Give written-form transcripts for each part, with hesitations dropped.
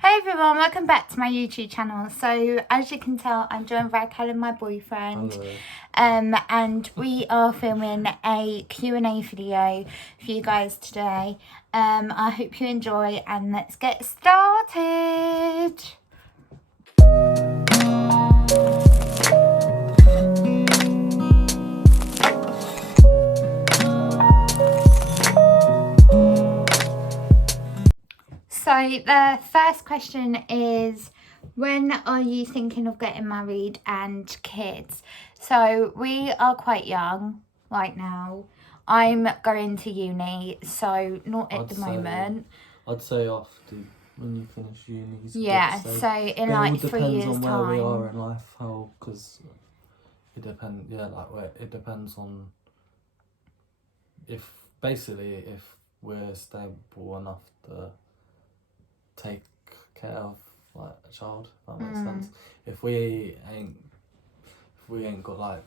Hey everyone, welcome back to my YouTube channel. So as you can tell, I'm joined by Callum, my boyfriend. Hello. And we are filming a Q&A video for you guys today. I hope you enjoy and let's get started. So the first question is, when are you thinking of getting married and kids? So we are quite young right now. I'm going to uni, so not at the moment. I'd say after when you finish uni. Yeah, so in like 3 years' time. It depends on where we are in life, because it depends. Yeah, it depends on if we're stable enough to take care of like a child, if that makes sense. If we ain't got like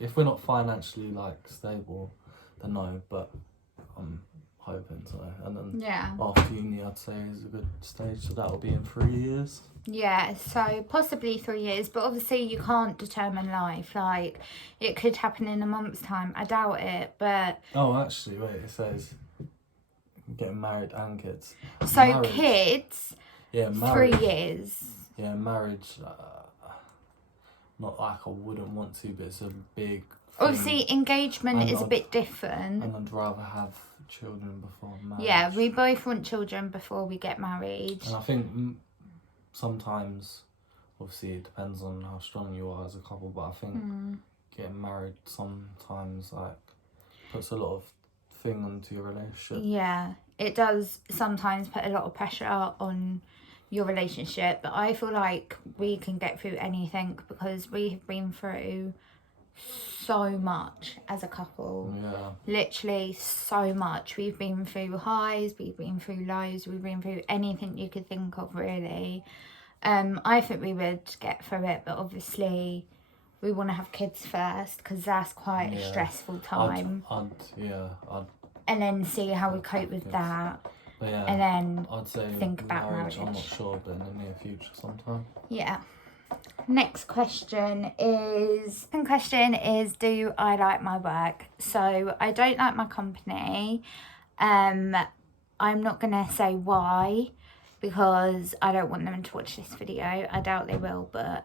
if we're not financially like stable, then no, but I'm hoping so. And then after uni, I'd say is a good stage, so that'll be in 3 years. Yeah, so possibly 3 years, but obviously you can't determine life. Like, it could happen in a month's time. I doubt it, but... Oh, actually, wait, it says getting married and kids. So marriage, kids, yeah, marriage, 3 years. Yeah, marriage, not like I wouldn't want to, but it's a big thing. Obviously, engagement is a bit different. And I'd rather have children before marriage. Yeah, we both want children before we get married. And I think sometimes, obviously, it depends on how strong you are as a couple, but I think getting married sometimes like puts a lot of thing onto your relationship. Yeah, it does sometimes put a lot of pressure on your relationship, but I feel like we can get through anything because we have been through so much as a couple. Yeah, literally so much. We've been through highs, we've been through lows, we've been through anything you could think of, really. I think we would get through it, but obviously we want to have kids first because that's quite a stressful time. I'd and then see how we cope with that. But yeah, and then I'd say think about marriage. I'm not sure, but in the near future sometime. Yeah. Next question is, do I like my work? So I don't like my company. I'm not gonna say why, because I don't want them to watch this video. I doubt they will, but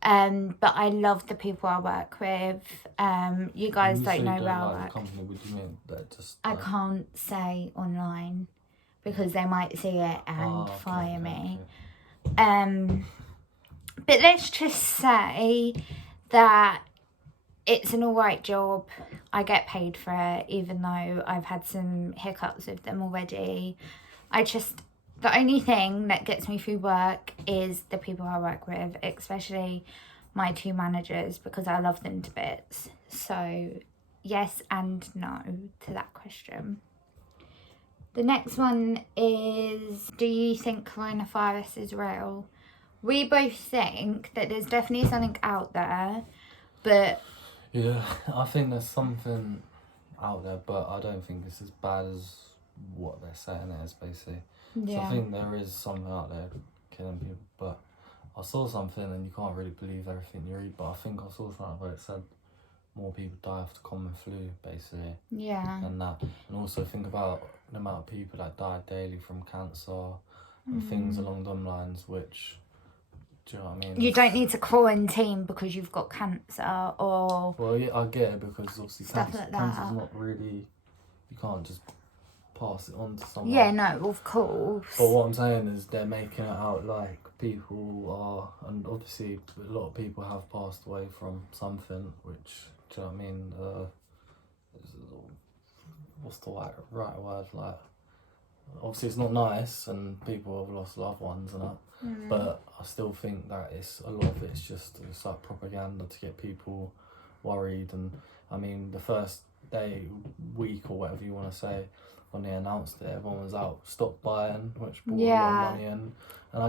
I love the people I work with. You guys don't know where I work. Company, would you mean that just? I can't say online because they might see it and fire me. Okay. But let's just say that it's an alright job. I get paid for it, even though I've had some hiccups with them already. The only thing that gets me through work is the people I work with, especially my 2 managers, because I love them to bits. So, yes and no to that question. The next one is, do you think coronavirus is real? We both think that there's definitely something out there, but... Yeah, I think there's something out there, but I don't think it's as bad as what they're saying it is, basically. Yeah. So I think there is something out there killing people, but I saw something, and you can't really believe everything you read, but I think I saw something where it said more people die of the common flu, basically. Yeah. And also think about the amount of people that die daily from cancer and things along them lines, which... Do you know what I mean? You don't need to quarantine because you've got cancer or... Well, yeah, I get it, because obviously cancer's not really... You can't just pass it on to someone. Yeah, no, of course. But what I'm saying is they're making it out like people are... And obviously a lot of people have passed away from something, which... Do you know what I mean? What's the right word? Like... Obviously it's not nice and people have lost loved ones and that, but I still think that a lot of it's like propaganda to get people worried. And I mean, the first week or whatever you want to say, when they announced it, everyone was out stock buying, which brought a lot of money in. And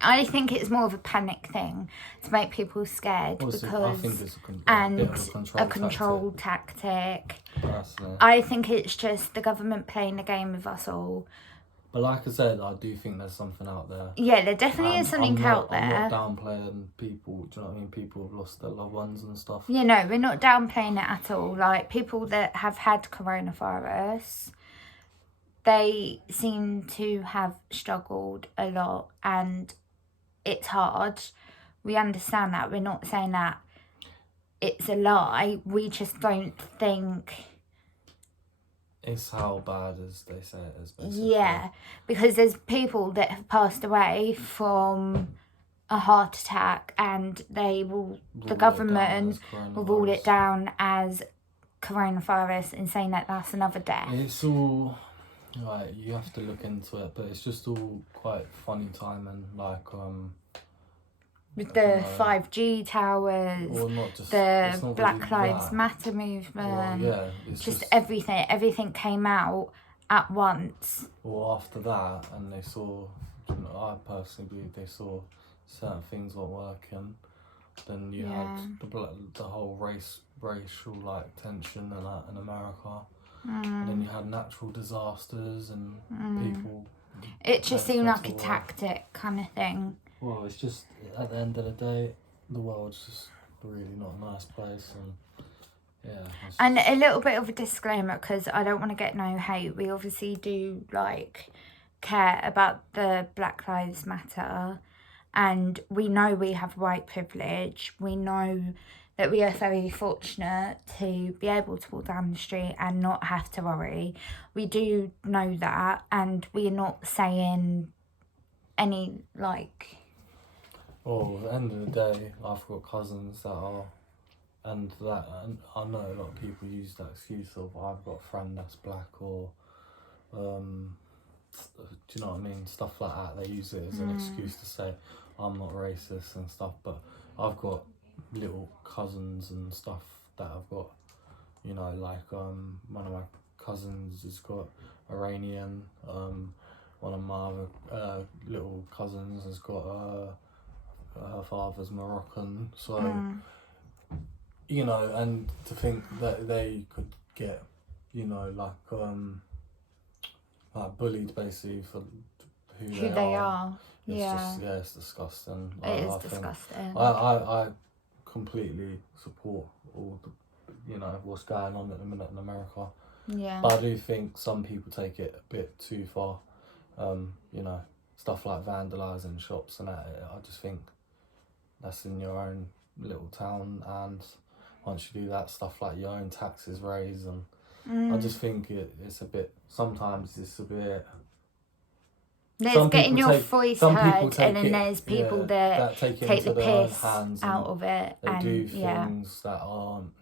I think it's more of a panic thing to make people scared, obviously, because I think it's a bit of a control tactic. Personally. I think it's just the government playing the game with us all. But like I said, I do think there's something out there. Yeah, there definitely is something out there. I'm not downplaying people, do you know what I mean? People have lost their loved ones and stuff. Yeah, no, we're not downplaying it at all. Like, people that have had coronavirus, they seem to have struggled a lot, and it's hard. We understand that. We're not saying that it's a lie. We just don't think it's how bad as they say it is, basically. Yeah, because there's people that have passed away from a heart attack, and the government will rule it down as coronavirus and saying that that's another death. It's all, like, you have to look into it, but it's just all quite funny timing, like, with the 5G towers, the Black Lives Matter movement, it's just everything came out at once. Well, after that, and they saw, I personally believe they saw certain things weren't working. Then you had the whole racial like tension and that in America. And then you had natural disasters and people. It just seemed like a tactic kind of thing. Well, it's just, at the end of the day, the world's just really not a nice place, and And a little bit of a disclaimer, because I don't want to get no hate. We obviously do like care about the Black Lives Matter, and we know we have white privilege. We know that we are very fortunate to be able to walk down the street and not have to worry. We do know that, and we're not saying any like. Well, at the end of the day, I've got cousins that are, and I know a lot of people use that excuse of, I've got a friend that's black, or, do you know what I mean? Stuff like that. They use it as an excuse to say, I'm not racist and stuff, but I've got little cousins and stuff that I've got, you know, like, one of my cousins has got Iranian, one of my other little cousins has got, her father's Moroccan, so you know, and to think that they could get, you know, like bullied basically for who they are. It's just, it's disgusting. It is disgusting. I completely support all the, you know, what's going on at the minute in America. Yeah. But I do think some people take it a bit too far. You know, stuff like vandalising shops and that. I just think that's in your own little town, and once you do that, stuff like your own taxes raise, and I just think it's a bit. Sometimes it's a bit. There's getting your voice heard, and then there's people that take the piss out of it. They do things that aren't.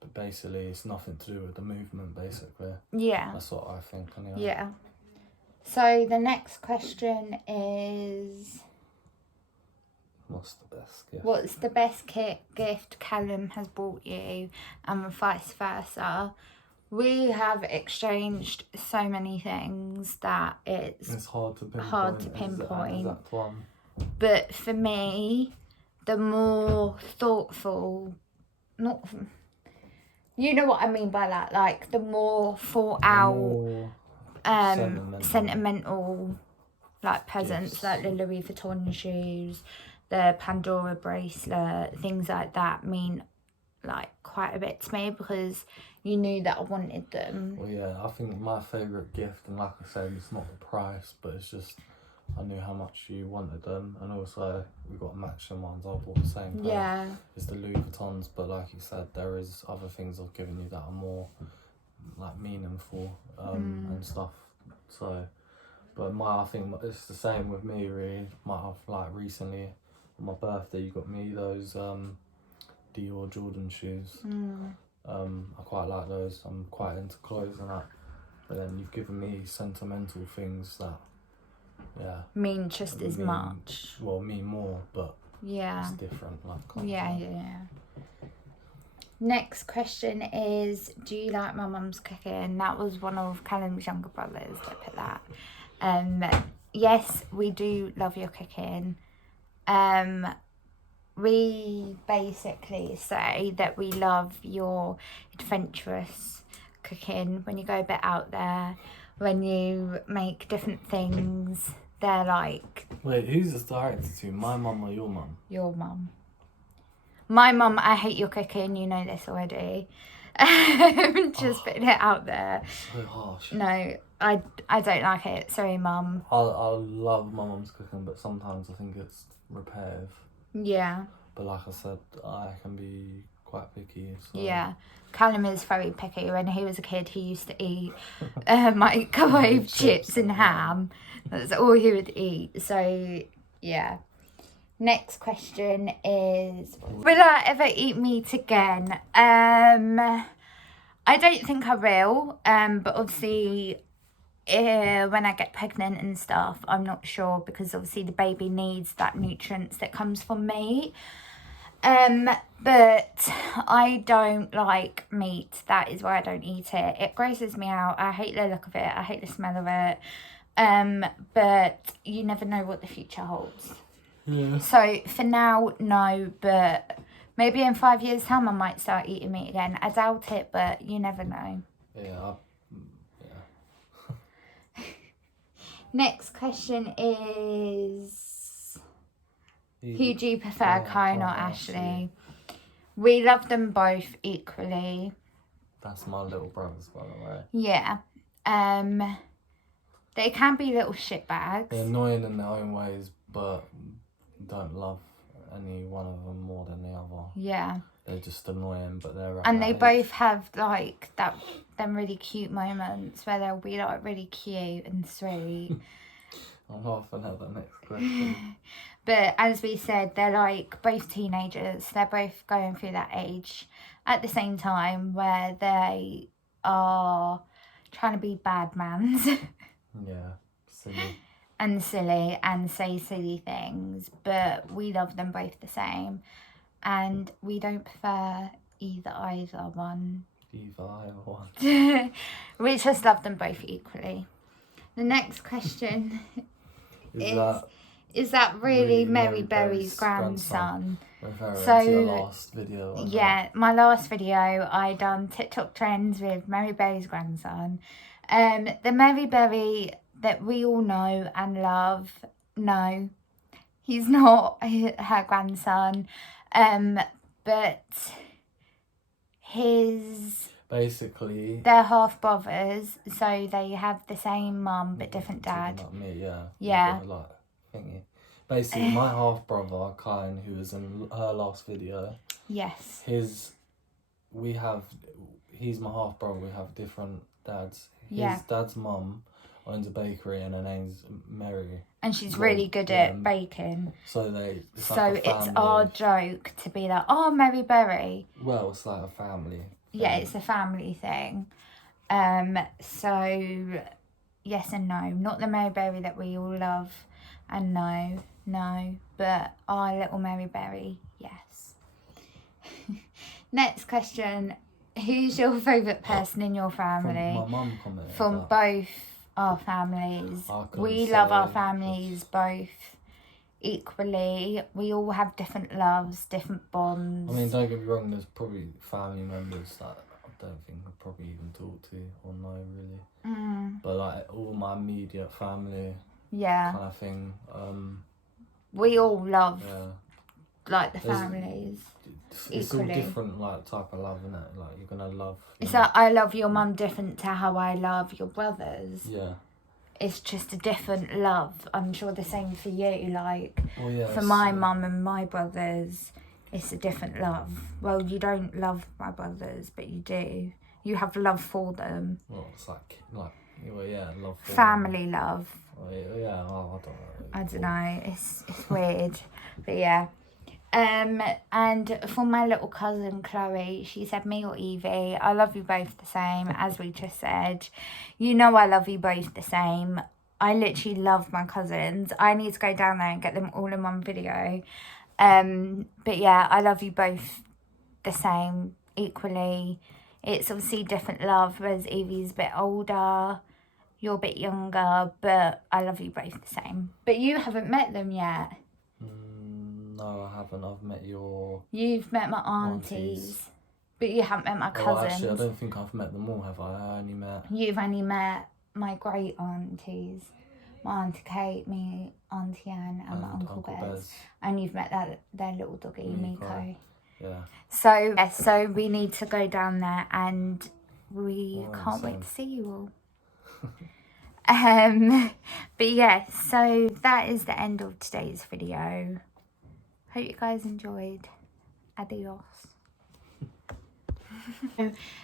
But basically, it's nothing to do with the movement. Basically, that's what I think. Anyway. Yeah. So the next question is. What's the best gift? What's the best gift Callum has bought you, and vice versa? We have exchanged so many things that it's hard to pinpoint. Exact one. But for me, the more thoughtful, you know what I mean by that, like the more thought out, sentimental, like presents, like the Louis Vuitton shoes, the Pandora bracelet, things like that mean like quite a bit to me, because you knew that I wanted them. Well, yeah, I think my favourite gift, and like I said, it's not the price, but it's just I knew how much you wanted them, and also we got matching ones. I bought the same pair. Yeah. It's the Louis Vuittons, but like you said, there is other things I've given you that are more like meaningful and stuff. So, but I think it's the same with me really. I've like recently on my birthday, you got me those Dior Jordan shoes. I quite like those. I'm quite into clothes and that. But then you've given me sentimental things that, mean just as much. Well, mean more, but it's different. Like yeah. Next question is, do you like my mum's cooking? That was one of Callum's younger brothers that put that. Yes, we do love your cooking. We basically say that we love your adventurous cooking when you go a bit out there. when you make different things, they're like... Wait, who's this directed to? My mum or your mum? Your mum. My mum, I hate your cooking, you know this already. Just putting it out there. So harsh. No, I don't like it. Sorry, mum. I love my mum's cooking, but sometimes I think it's repetitive. Yeah. But like I said, I can be quite picky. So. Yeah. Callum is very picky. When he was a kid, he used to eat microwave chips and ham. That's all he would eat. So, yeah. Next question is, will I ever eat meat again? I don't think I will. But obviously, when I get pregnant and stuff, I'm not sure, because obviously the baby needs that nutrients that comes from meat. But I don't like meat. That is why I don't eat it. It grosses me out. I hate the look of it. I hate the smell of it. But you never know what the future holds. Yeah. So for now, no, but maybe in 5 years' time I might start eating meat again. I doubt it, but you never know. Yeah. Next question is... Who do you prefer, Kyan or Ashley? We love them both equally. That's my little brothers, by the way. Yeah. They can be little shitbags. They're annoying in their own ways, but don't love any one of them more than the other. Yeah. They're just annoying, but they're... And they both have, like, them really cute moments where they'll be, like, really cute and sweet. I'm laughing at the next question. But as we said, they're like both teenagers. They're both going through that age at the same time where they are trying to be bad mans. Yeah, silly. And silly and say silly things. But we love them both the same. And we don't prefer either one. Either one. We just love them both equally. The next question is that really Mary Berry's grandson? Referring So, to your last video. Yeah, my last video, I done TikTok trends with Mary Berry's grandson. The Mary Berry that we all know and love, no, he's not her grandson. But basically, they're half brothers, so they have the same mum but different dad. Like me, yeah. Yeah. Like thingy. Basically, my half brother Kyan, who was in her last video. Yes. He's my half brother. We have different dads. His dad's mum owns a bakery, and her name's Mary. And she's really good at baking. So it's our joke to be like, oh, Mary Berry. Well, it's like a family. Yeah, it's a family thing. So yes and no. Not the Mary Berry that we all love, and no. But our little Mary Berry, yes. Next question. Who's your favourite person in your family? From my mum commented. From both our families. We love our families both equally. We all have different loves, different bonds. I mean, don't get me wrong, there's probably family members that I don't think I'd probably even talk to or know really. But like all my immediate family kind of thing. We all love like the families. It's all different like type of love, isn't it? Like you're gonna love. It's like I love your mum different to how I love your brothers. Yeah. It's just a different love. I'm sure the same for you. Like for my mum and my brothers, it's a different love. Well, you don't love my brothers, but you do. You have love for them. Well, it's love for family them. Love. Oh, yeah. Oh, I don't know. It's weird, but yeah. And for my little cousin Chloe, she said me or Evie. I love you both the same, as we just said. You know I love you both the same. I literally love my cousins. I need to go down there and get them all in one video. But yeah, I love you both the same, equally. It's obviously different love, whereas Evie's a bit older. You're a bit younger, but I love you both the same. But you haven't met them yet. No, I haven't. I've met You've met my aunties. But you haven't met my cousins. Actually, I don't think I've met them all, have I? I only met... You've only met my great aunties. My Auntie Kate, me Auntie Anne and my Uncle Bez. And you've met their little doggy, Miko. Yeah. So we need to go down there and we can't wait to see you all. But yeah, so that is the end of today's video. Hope you guys enjoyed. Adios.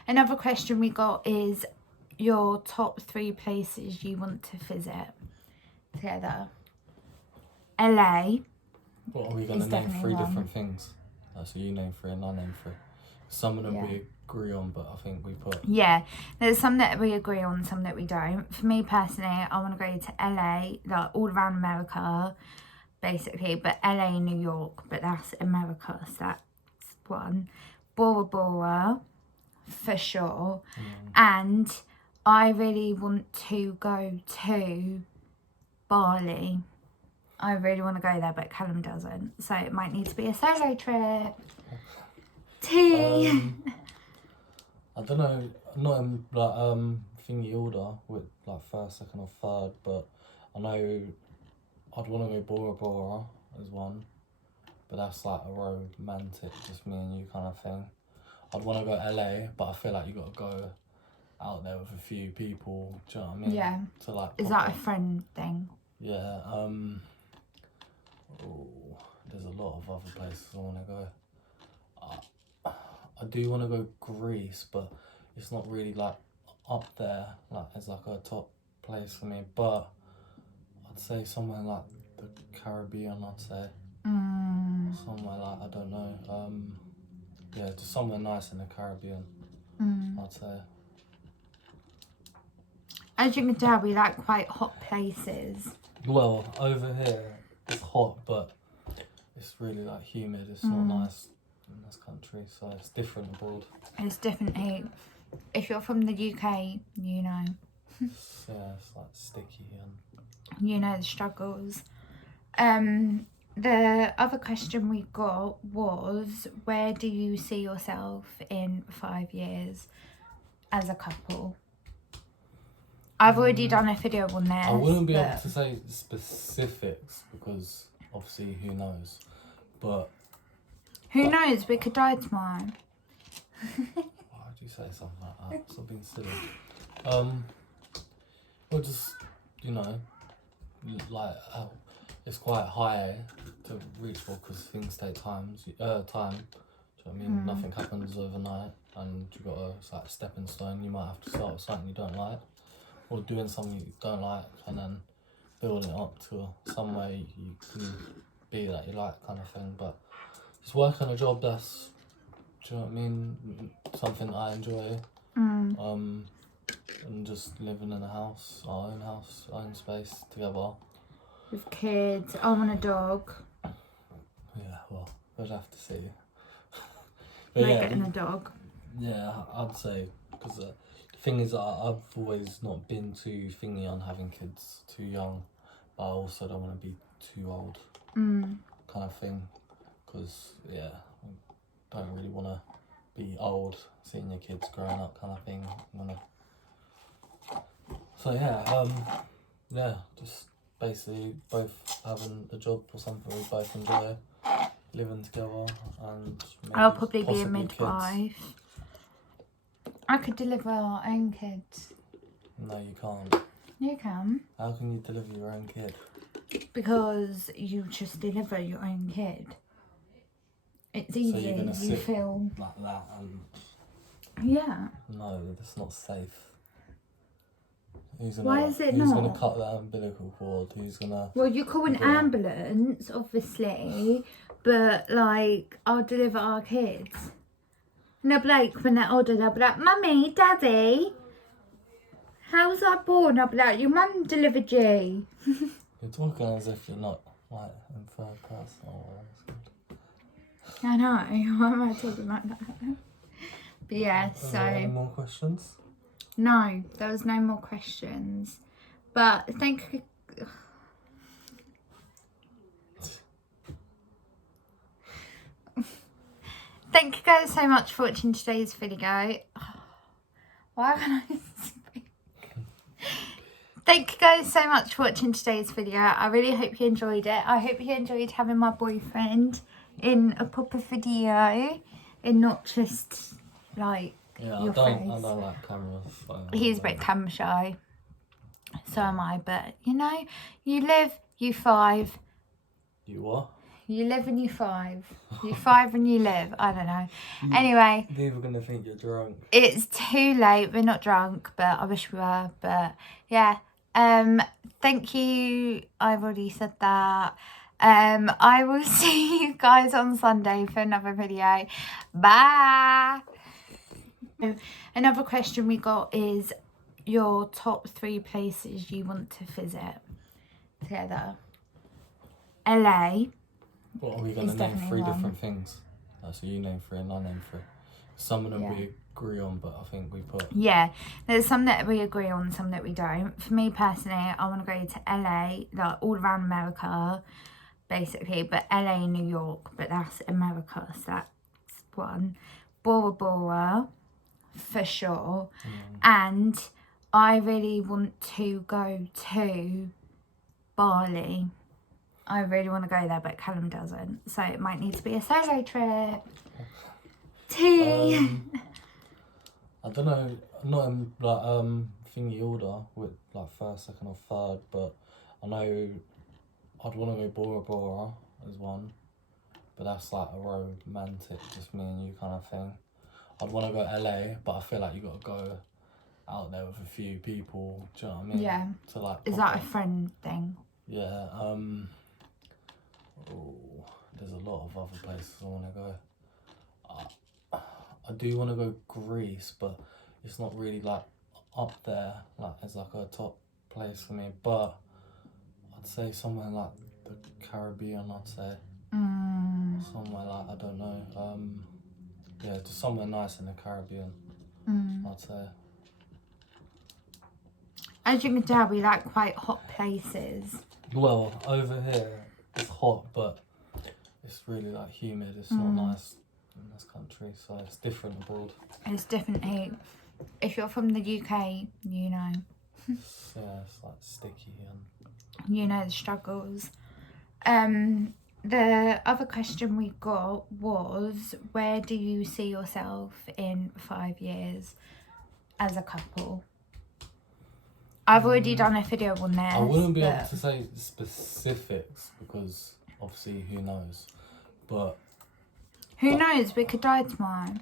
Another question we got is your top 3 places you want to visit together. LA. What are we going to name 3 different things? So you name 3 and I name 3. Some of them we agree on, but I think we put... Yeah, there's some that we agree on, some that we don't. For me personally, I want to go to LA, like all around America, basically. But LA and New York, but that's America, so that's one. Bora Bora, for sure. And I really want to go to Bali. I really want to go there, but Callum doesn't. So it might need to be a solo trip. Tea. I don't know, not in like thingy order with like first, second or third, but I know I'd want to go Bora Bora as one, but that's like a romantic, just me and you kind of thing. I'd want to go LA, but I feel like you got to go out there with a few people, do you know what I mean? Yeah. To like. Is that a friend thing? Yeah. There's a lot of other places I want to go. I do want to go Greece, but it's not really like up there, like as like a top place for me. But I'd say somewhere like the Caribbean. I'd say somewhere like, I don't know. Yeah, just somewhere nice in the Caribbean. I'd say. As you can tell, we like quite hot places. Well, over here it's hot, but it's really like humid. It's not nice in this country, so it's different abroad. It's definitely, if you're from the UK, you know. Yeah, it's like sticky and you know the struggles. The other question we got was, where do you see yourself in 5 years as a couple? I've already done a video on this. I wouldn't be able to say specifics because obviously who knows, but who knows, we could die tomorrow. Why would you say something like that? Stop being silly. Well, just, you know, like it's quite high to reach for because things take time. Do you know what I mean? Nothing happens overnight, and you got a like stepping stone. You might have to start with something you don't like, or doing something you don't like, and then building it up to somewhere you can be that you like, kind of thing. But just work on a job that's, do you know what I mean? Something I enjoy. And just living in a house, our own space together. With kids. I want a dog. Yeah, well, we'd have to see. But like getting a dog. Yeah, I'd say, because the thing is, I've always not been too thingy on having kids too young, but I also don't want to be too old, kind of thing, because, yeah, I don't really want to be old, seeing your kids growing up, kind of thing. So yeah, just basically both having a job or something we both enjoy, living together, and maybe I'll probably be a possibly midwife. kids. I could deliver our own kids. No, you can't. You can. How can you deliver your own kid? Because you just deliver your own kid. It's easy. So you're gonna you sit feel like that and... Yeah. No, that's not safe. Why is it not? Who's going to cut that umbilical cord? Who's going to... Well, you call an ambulance, obviously, but, like, I'll deliver our kids. And they'll be like, when they're older, they'll be like, Mummy, Daddy, how was I born? I'll be like, your mum delivered you. You're talking as if you're not, like, in third person. Oh, I know. Why am I talking like that? But yeah, so... Any more questions? No, there was no more questions. But thank you. Thank you guys so much for watching today's video. Why can't I speak? Thank you guys so much for watching today's video. I really hope you enjoyed it. I hope you enjoyed having my boyfriend in a proper video and not just like your face. I don't like cameras. So He's a bit camera shy. So am I. But you know, you live, you thrive. You what? You live and you thrive. You thrive and you live. I don't know. Anyway. People are going to think you're drunk. It's too late. We're not drunk, but I wish we were. But yeah. Thank you. I've already said that. I will see you guys on Sunday for another video. Bye. Another question we got is your top 3 places you want to visit together. LA. What are we going to name 3 different things? So you name 3 and I name 3. Some of them we agree on, but I think we put... Yeah, there's some that we agree on, some that we don't. For me personally, I want to go to LA, like all around America, basically. But LA and New York, but that's America, so that's one. Bora Bora, for sure. And I really want to go to Bali. I really want to go there, but Callum doesn't. So it might need to be a solo trip. Tea. I don't know, not in like thingy order with like first, second or third, but I know I'd want to go Bora Bora as one, but that's like a romantic, just me and you kind of thing. I'd want to go LA, but I feel like you got to go out there with a few people, do you know what I mean? Yeah. To like. Is that a friend thing? Yeah. There's a lot of other places I want to go. I do want to go Greece, but it's not really like up there, like as like a top place for me. But I'd say somewhere like the Caribbean. I'd say somewhere like, I don't know. Yeah, just somewhere nice in the Caribbean. I'd say. As you can tell, we like quite hot places. Well, over here it's hot, but it's really like humid. It's not nice in this country, so it's different abroad. It's definitely, if you're from the UK, you know. Yeah, it's like sticky and you know the struggles. The other question we got was, where do you see yourself in 5 years as a couple? I've already done a video on this. I wouldn't be able to say specifics because obviously who knows, but who knows, we could die tomorrow.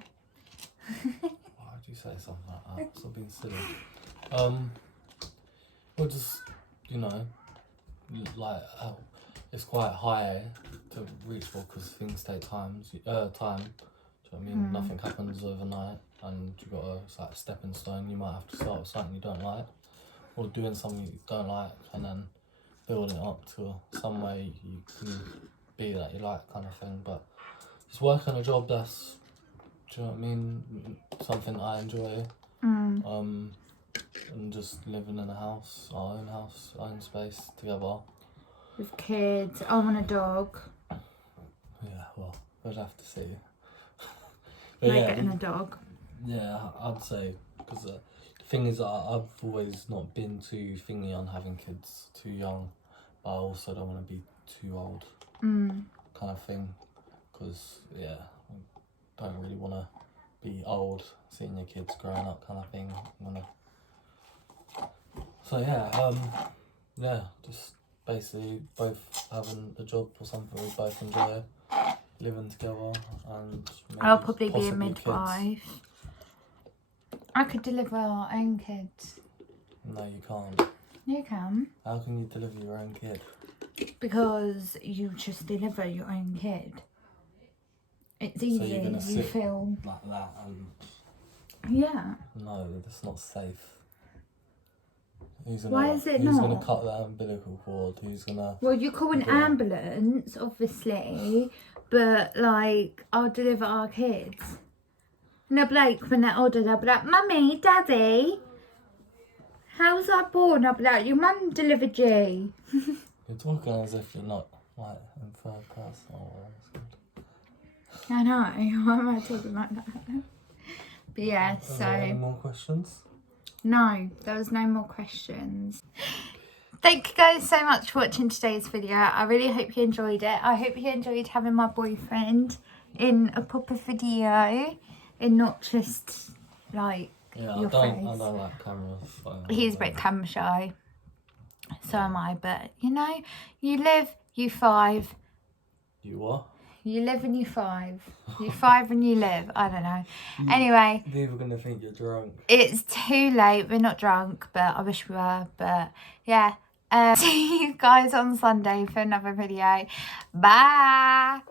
Why would you say something like that? Stop being silly. Well, just, you know, like it's quite high to reach for because things take time. Do you know what I mean? Nothing happens overnight, and you got a, it's like a stepping stone. You might have to start with something you don't like, or doing something you don't like, and then building it up to some way you can be that you like, kind of thing. But just working a job that's, do you know what I mean? Something I enjoy. And just living in a house, our own space together. With kids. I want a dog. Yeah, well, we'd have to see. But like getting a dog. Yeah, I'd say, because the thing is, I've always not been too thingy on having kids too young, but I also don't want to be too old, kind of thing. Because, yeah, I don't really want to be old, seeing your kids growing up, kind of thing. So yeah, just basically both having a job or something we both enjoy, living together, and maybe I'll probably be a possibly midwife. kids. I could deliver our own kids. No, you can't. You can. How can you deliver your own kid? Because you just deliver your own kid. It's easy. So you're gonna you sit feel like that and... Yeah. No, that's not safe. Why is it who's not? Who's going to cut that umbilical cord? Who's going to... Well, you call an ambulance, obviously, but, like, I'll deliver our kids. And they'll be like, when they're older, they'll be like, Mummy, Daddy, how was I born? I'll be like, your mum delivered you. You're talking as if you're not, like, in third person. Oh, I know. Why am I talking like that? But yeah, so... Any more questions? No, there was no more questions. Thank you guys so much for watching today's video. I really hope you enjoyed it. I hope you enjoyed having my boyfriend in a proper video and not just like your face. I don't like cameras. So He's a bit camera shy. So am I. But you know, you live, you thrive. You what? You live and you thrive. You thrive and you live. I don't know. Anyway. People are going to think you're drunk. It's too late. We're not drunk, but I wish we were. But yeah. See you guys on Sunday for another video. Bye.